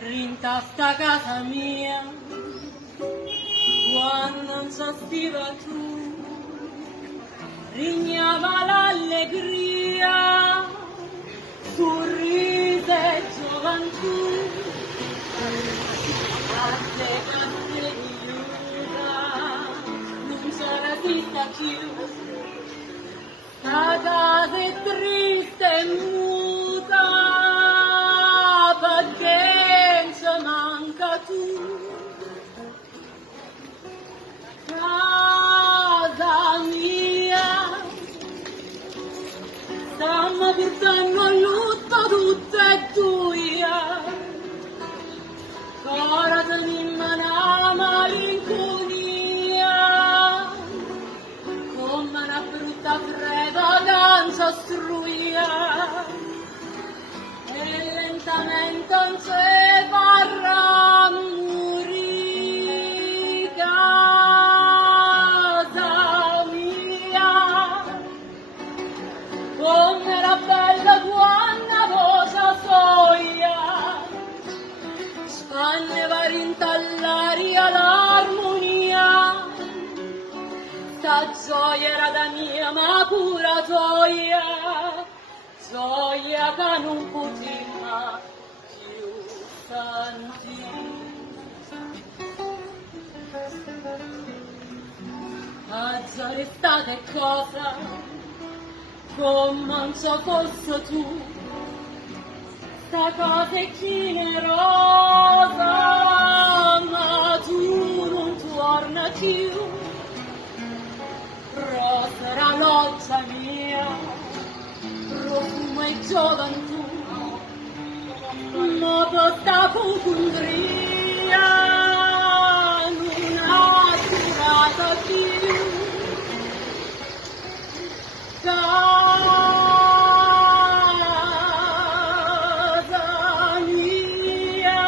rinta sta casa mia, quando non so stiva tu, rignava l'allegria, sorrise gioventù, a te casse di Luca, non c'era vista più, sta casa è triste e muta, perché ci manca tu. Casa mia, stiamo portando a lutto tutte e due, ora tenim una malinconia, come una brutta fredda danza struia, e lentamente non si farà morire casa mia, come era bella quando voce soia, Spagna va rintallaria l'armonia, sta gioia era da mia ma pura gioia, gioia che non poteva più sentire. Ah, già l'estate cosa, come non ci fosse tu, sta cosa è chinerosa, ma tu non torna più. Rosa era l'occia mia, profumo e gioventù, ma posta confondria, non ha durata più. Casa mia,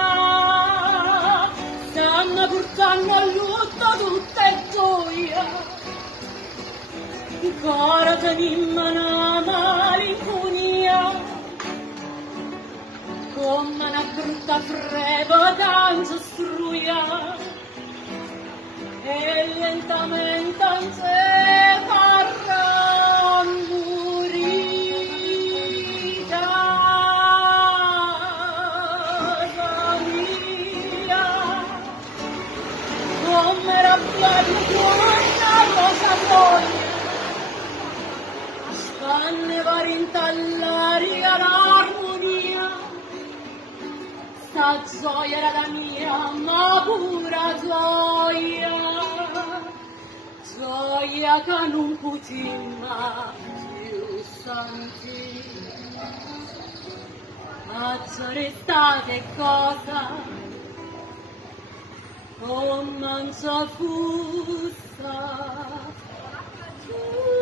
stanno portando a lutto tutte e gioia, ancora tenim una malinconia, come una brutta freva danza struia, e lentamente non si farà morire casa mia, come era bello quando rosa voglia, Spagna va rintallaria l'armonia, sta gioia era la mia, ma pura gioia, gioia che non potremmo più sentire. Ma già restate cosa, come non ci fosse tu.